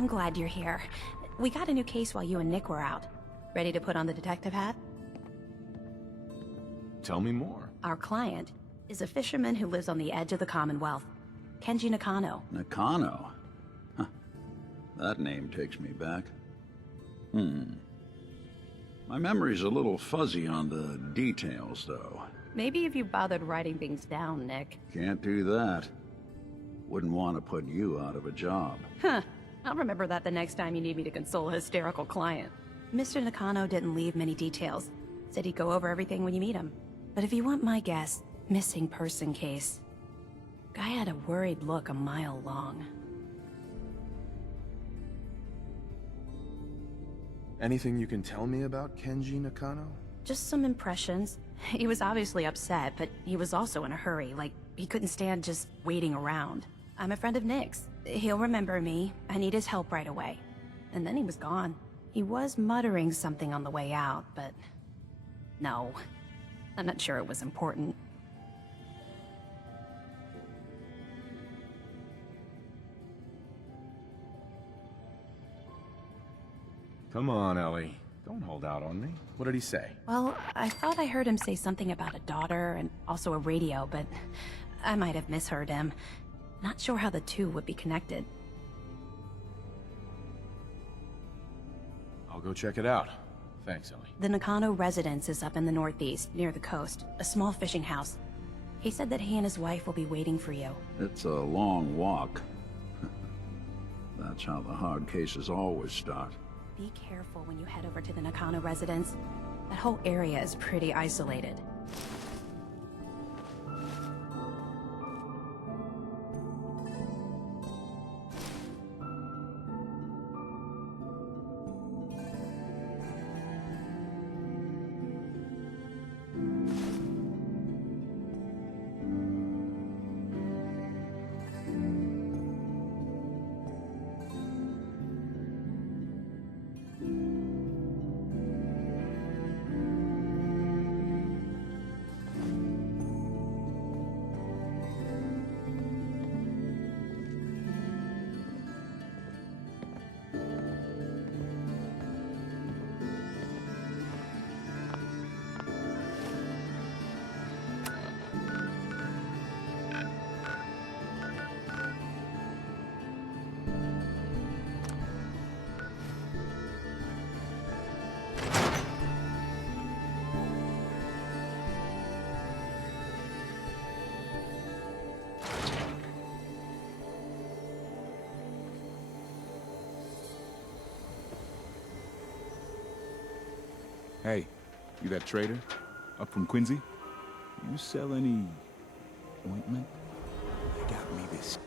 I'm glad you're here. We got a new case while you and Nick were out. Ready to put on the detective hat? Tell me more. Our client is a fisherman who lives on the edge of the Commonwealth. Kenji Nakano. Nakano? Huh. That name takes me back. My memory's a little fuzzy on the details, though. Maybe if you bothered writing things down, Nick. Can't do that. Wouldn't want to put you out of a job. Huh. I'll remember that the next time you need me to console a hysterical client. Mr. Nakano didn't leave many details. Said he'd go over everything when you meet him. But if you want my guess, missing person case. Guy had a worried look a mile long. Anything you can tell me about Kenji Nakano? Just some impressions. He was obviously upset, but he was also in a hurry, like he couldn't stand just waiting around. I'm a friend of Nick's. He'll remember me. I need his help right away. And then he was gone. He was muttering something on the way out, but... no. I'm not sure it was important. Come on, Ellie. Don't hold out on me. What did he say? Well, I thought I heard him say something about a daughter and also a radio, but I might have misheard him. Not sure how the two would be connected. I'll go check it out. Thanks, Ellie. The Nakano residence is up in the northeast, near the coast. A small fishing house. He said that he and his wife will be waiting for you. It's a long walk. That's how the hard cases always start. Be careful when you head over to the Nakano residence. That whole area is pretty isolated. Hey, you that trader? Up from Quincy? You sell any... ointment? They got me this...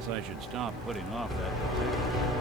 Guess I should stop putting off that detective.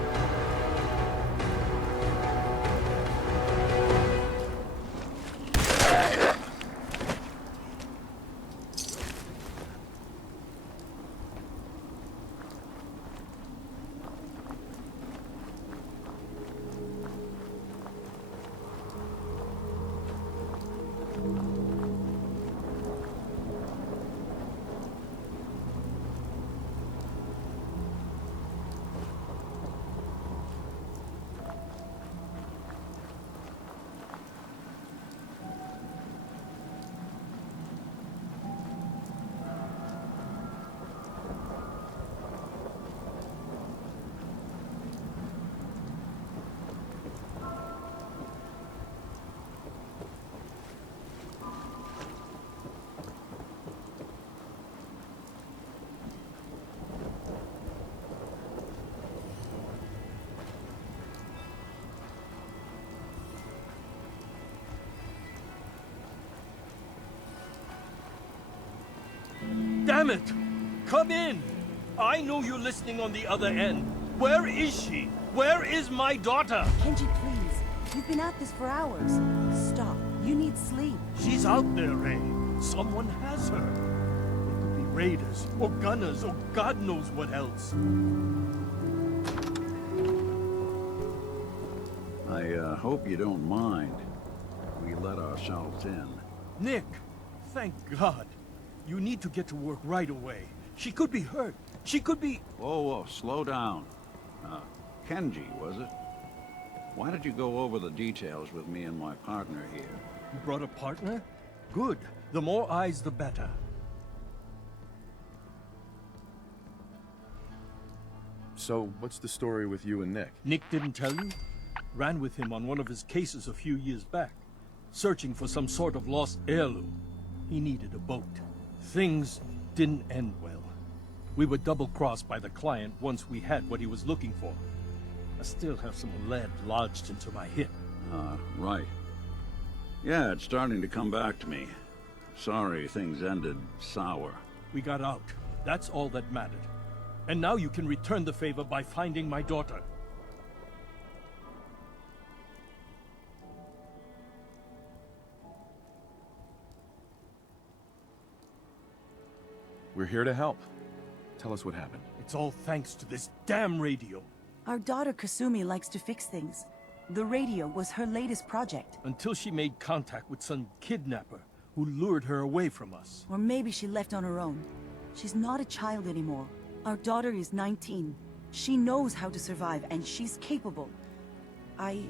Damn it! Come in! I know you're listening on the other end. Where is she? Where is my daughter? Kenji, please. You've been at this for hours. Stop. You need sleep. She's out there, Ray. Someone has her. It could be raiders, or gunners, or God knows what else. I hope you don't mind. We let ourselves in. Nick, thank God. You need to get to work right away. She could be hurt. She could be... Whoa, slow down. Kenji, was it? Why did you go over the details with me and my partner here? You brought a partner? Good. The more eyes, the better. So, what's the story with you and Nick? Nick didn't tell you? Ran with him on one of his cases a few years back, searching for some sort of lost heirloom. He needed a boat. Things didn't end well. We were double-crossed by the client once we had what he was looking for. I still have some lead lodged into my hip. Right. Yeah, it's starting to come back to me. Sorry things ended sour. We got out. That's all that mattered. And now you can return the favor by finding my daughter. We're here to help. Tell us what happened. It's all thanks to this damn radio. Our daughter Kasumi likes to fix things. The radio was her latest project. Until she made contact with some kidnapper who lured her away from us. Or maybe she left on her own. She's not a child anymore. Our daughter is 19. She knows how to survive, and she's capable. I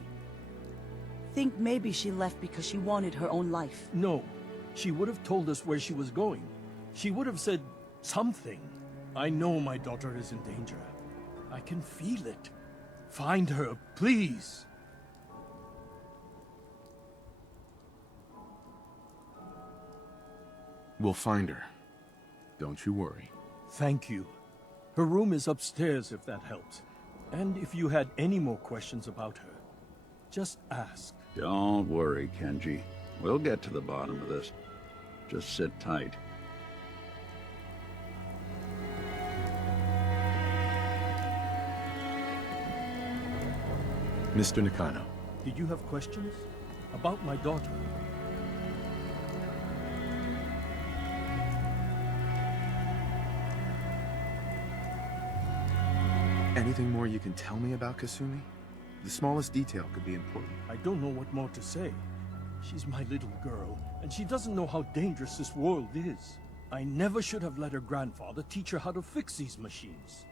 think maybe she left because she wanted her own life. No. She would have told us where she was going. She would have said something. I know my daughter is in danger. I can feel it. Find her, please. We'll find her. Don't you worry. Thank you. Her room is upstairs if that helps. And if you had any more questions about her, just ask. Don't worry, Kenji. We'll get to the bottom of this. Just sit tight. Mr. Nakano. Did you have questions? About my daughter? Anything more you can tell me about Kasumi? The smallest detail could be important. I don't know what more to say. She's my little girl, and she doesn't know how dangerous this world is. I never should have let her grandfather teach her how to fix these machines.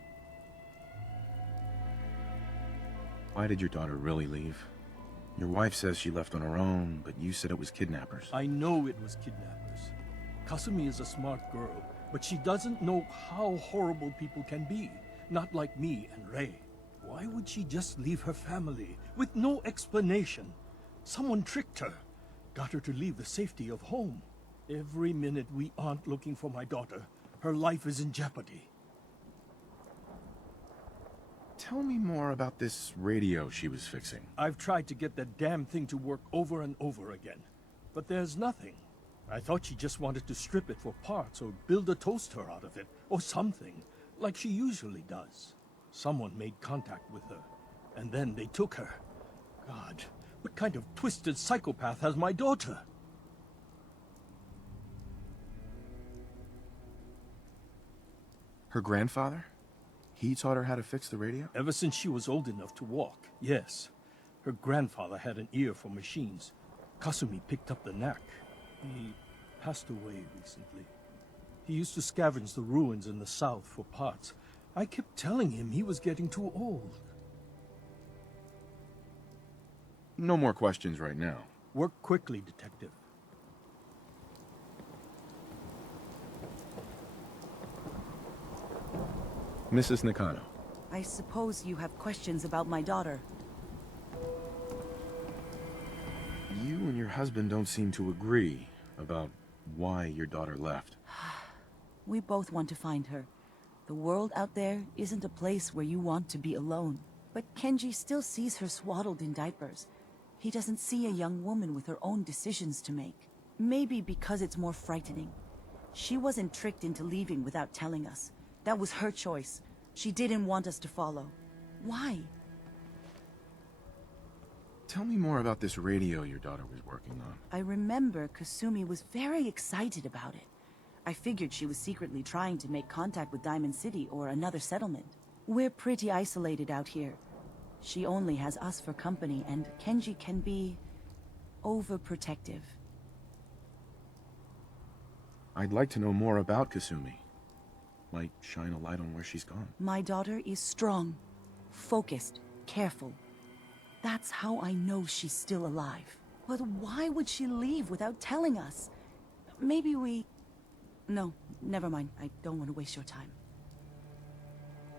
Why did your daughter really leave? Your wife says she left on her own, but you said it was kidnappers. I know it was kidnappers. Kasumi is a smart girl, but she doesn't know how horrible people can be. Not like me and Ray. Why would she just leave her family with no explanation? Someone tricked her, got her to leave the safety of home. Every minute we aren't looking for my daughter, her life is in jeopardy. Tell me more about this radio she was fixing. I've tried to get that damn thing to work over and over again, but there's nothing. I thought she just wanted to strip it for parts or build a toaster out of it, or something. like she usually does. Someone made contact with her, and then they took her. God, what kind of twisted psychopath has my daughter? Her grandfather? He taught her how to fix the radio? Ever since she was old enough to walk, yes. Her grandfather had an ear for machines. Kasumi picked up the knack. He passed away recently. He used to scavenge the ruins in the south for parts. I kept telling him he was getting too old. No more questions right now. Work quickly, Detective. Mrs. Nakano. I suppose you have questions about my daughter. You and your husband don't seem to agree about why your daughter left. We both want to find her. The world out there isn't a place where you want to be alone. But Kenji still sees her swaddled in diapers. He doesn't see a young woman with her own decisions to make. Maybe because it's more frightening. She wasn't tricked into leaving without telling us. That was her choice. She didn't want us to follow. Why? Tell me more about this radio your daughter was working on. I remember Kasumi was very excited about it. I figured she was secretly trying to make contact with Diamond City or another settlement. We're pretty isolated out here. She only has us for company, and Kenji can be overprotective. I'd like to know more about Kasumi. Might shine a light on where she's gone. My daughter is strong, focused, careful. That's how I know she's still alive. But why would she leave without telling us? Maybe we... No, never mind. I don't want to waste your time.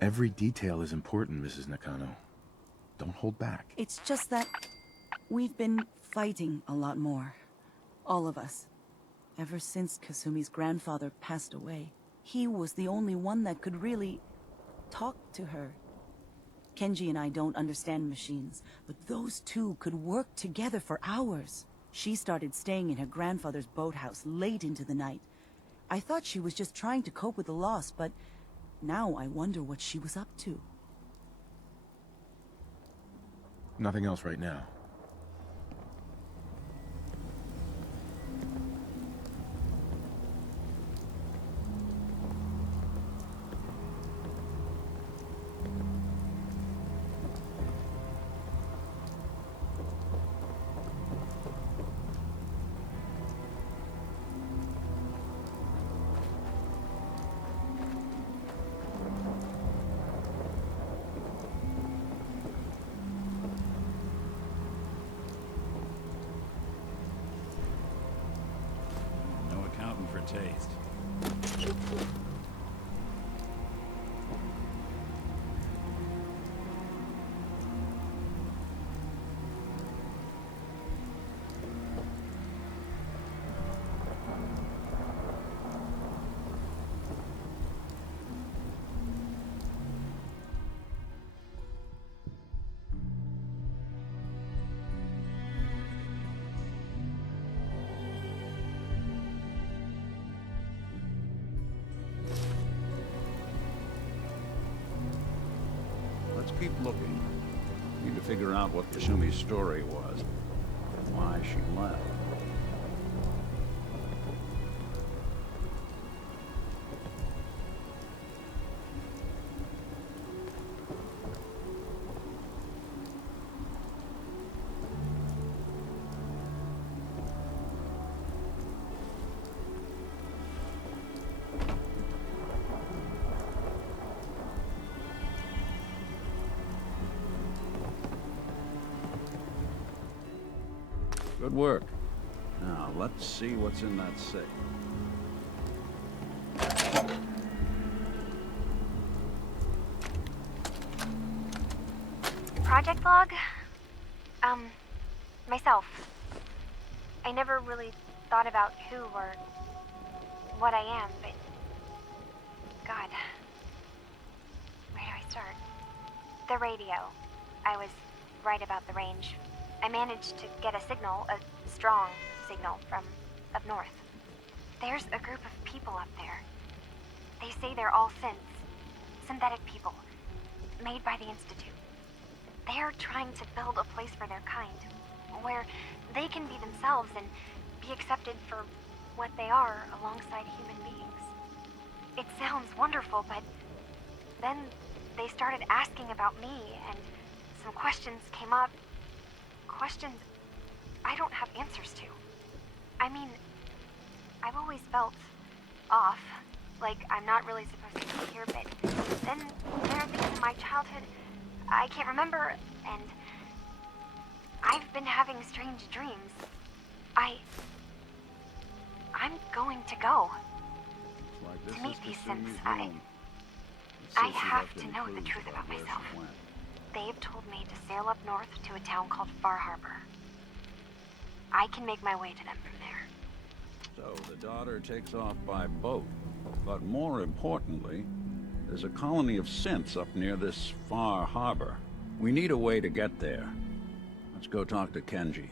Every detail is important, Mrs. Nakano. Don't hold back. It's just that we've been fighting a lot more. All of us. Ever since Kasumi's grandfather passed away. He was the only one that could really talk to her. Kenji and I don't understand machines, but those two could work together for hours. She started staying in her grandfather's boathouse late into the night. I thought she was just trying to cope with the loss, but now I wonder what she was up to. Nothing else right now. No accounting for taste. Let's keep looking. Need to figure out what Kasumi's story was and why she left. Good work. Now, let's see what's in that safe. Project log? Myself. I never really thought about who or what I am, but... God. Where do I start? The radio. I was right about the range. I managed to get a signal, a strong signal, from up north. There's a group of people up there. They say they're all synths. synthetic people, made by the Institute. They're trying to build a place for their kind, where they can be themselves and be accepted for what they are alongside human beings. It sounds wonderful, but then they started asking about me, and some questions came up. Questions I don't have answers to. I mean, I've always felt off, like I'm not really supposed to be here, but then there are things in my childhood I can't remember, and I've been having strange dreams. I'm going to go. Like this To meet is these Kasumi's synths, home. I It says she have left to any know the clues truth about where she myself. went. They've told me to sail up north to a town called Far Harbor. I can make my way to them from there. So the daughter takes off by boat. But more importantly, there's a colony of synths up near this Far Harbor. We need a way to get there. Let's go talk to Kenji.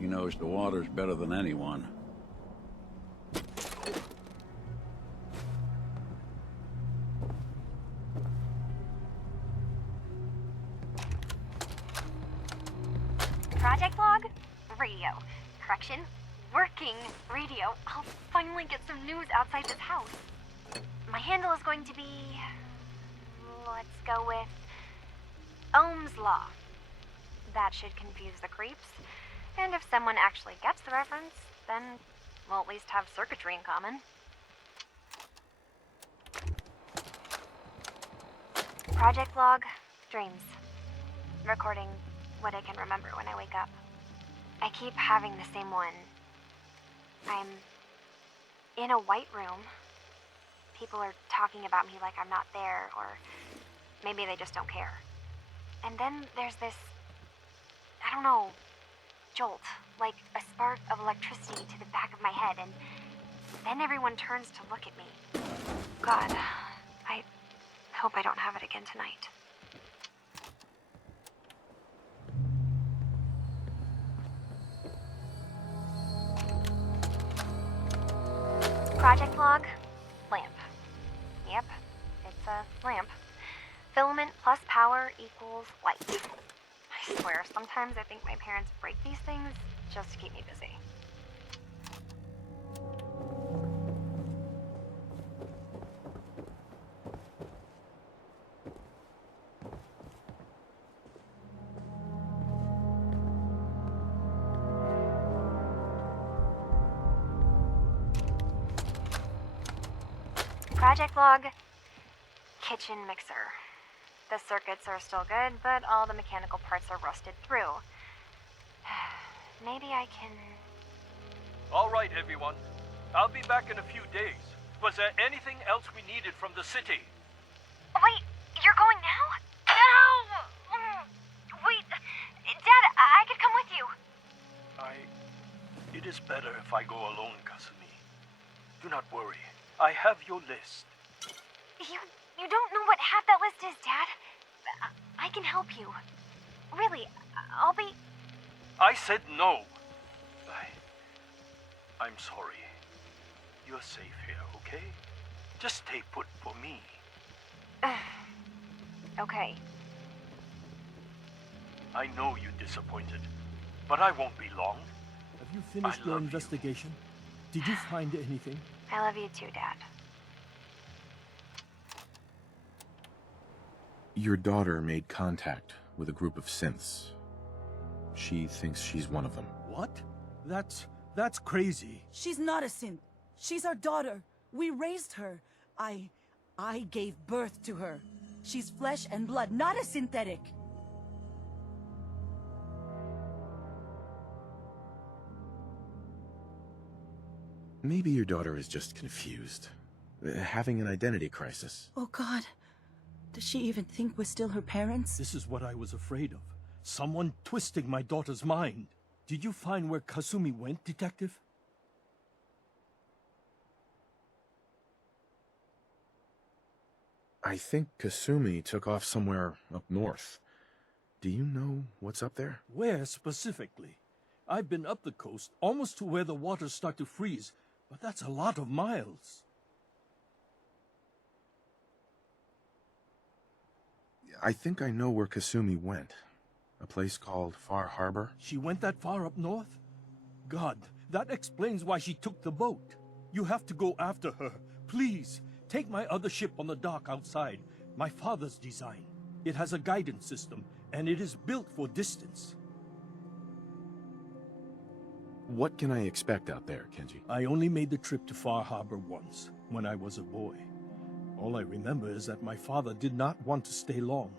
He knows the waters better than anyone. Project log? Radio. Correction. Working radio. I'll finally get some news outside this house. My handle is going to be... let's go with... Ohm's Law. That should confuse the creeps. And if someone actually gets the reference, then we'll at least have circuitry in common. Project log, dreams. Recording what I can remember when I wake up. I keep having the same one. I'm in a white room. People are talking about me like I'm not there, or maybe they just don't care. And then there's this, I don't know, jolt, like a spark of electricity to the back of my head, and then everyone turns to look at me. God, I hope I don't have it again tonight. Project log, lamp. Yep, it's a lamp. Filament plus power equals light. I swear, sometimes I think my parents break these things just to keep me busy. Project log, kitchen mixer. The circuits are still good, but all the mechanical parts are rusted through. Maybe I can... All right, everyone. I'll be back in a few days. Was there anything else we needed from the city? Wait, you're going now? No! Wait, Dad, I could come with you. It is better if I go alone, Kasumi. Do not worry. I have your list. You don't know what half that list is, Dad. I can help you. Really, I'll be... I said no. I'm sorry. You're safe here, okay? Just stay put for me. Okay. I know you're disappointed, but I won't be long. Have you finished your investigation? Did you find anything? I love you too, Dad. Your daughter made contact with a group of synths. She thinks she's one of them. What? That's crazy. She's not a synth. She's our daughter. We raised her. I gave birth to her. She's flesh and blood, not a synthetic. Maybe your daughter is just confused. Having an identity crisis. Oh God. Does she even think we're still her parents? This is what I was afraid of. Someone twisting my daughter's mind. Did you find where Kasumi went, Detective? I think Kasumi took off somewhere up north. Do you know what's up there? Where specifically? I've been up the coast, almost to where the waters start to freeze, but that's a lot of miles. I think I know where Kasumi went. A place called Far Harbor. She went that far up north? God, that explains why she took the boat. You have to go after her. Please, take my other ship on the dock outside. My father's design. It has a guidance system, and it is built for distance. What can I expect out there, Kenji? I only made the trip to Far Harbor once, when I was a boy. All I remember is that my father did not want to stay long.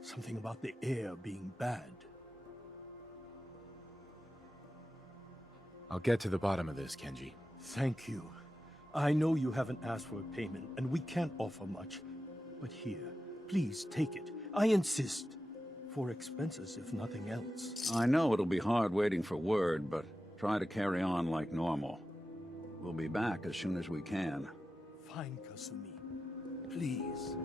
Something about the air being bad. I'll get to the bottom of this, Kenji. Thank you. I know you haven't asked for a payment, and we can't offer much. But here, please take it. I insist. For expenses, if nothing else. I know it'll be hard waiting for word, but try to carry on like normal. We'll be back as soon as we can. Fine, Kasumi. Please.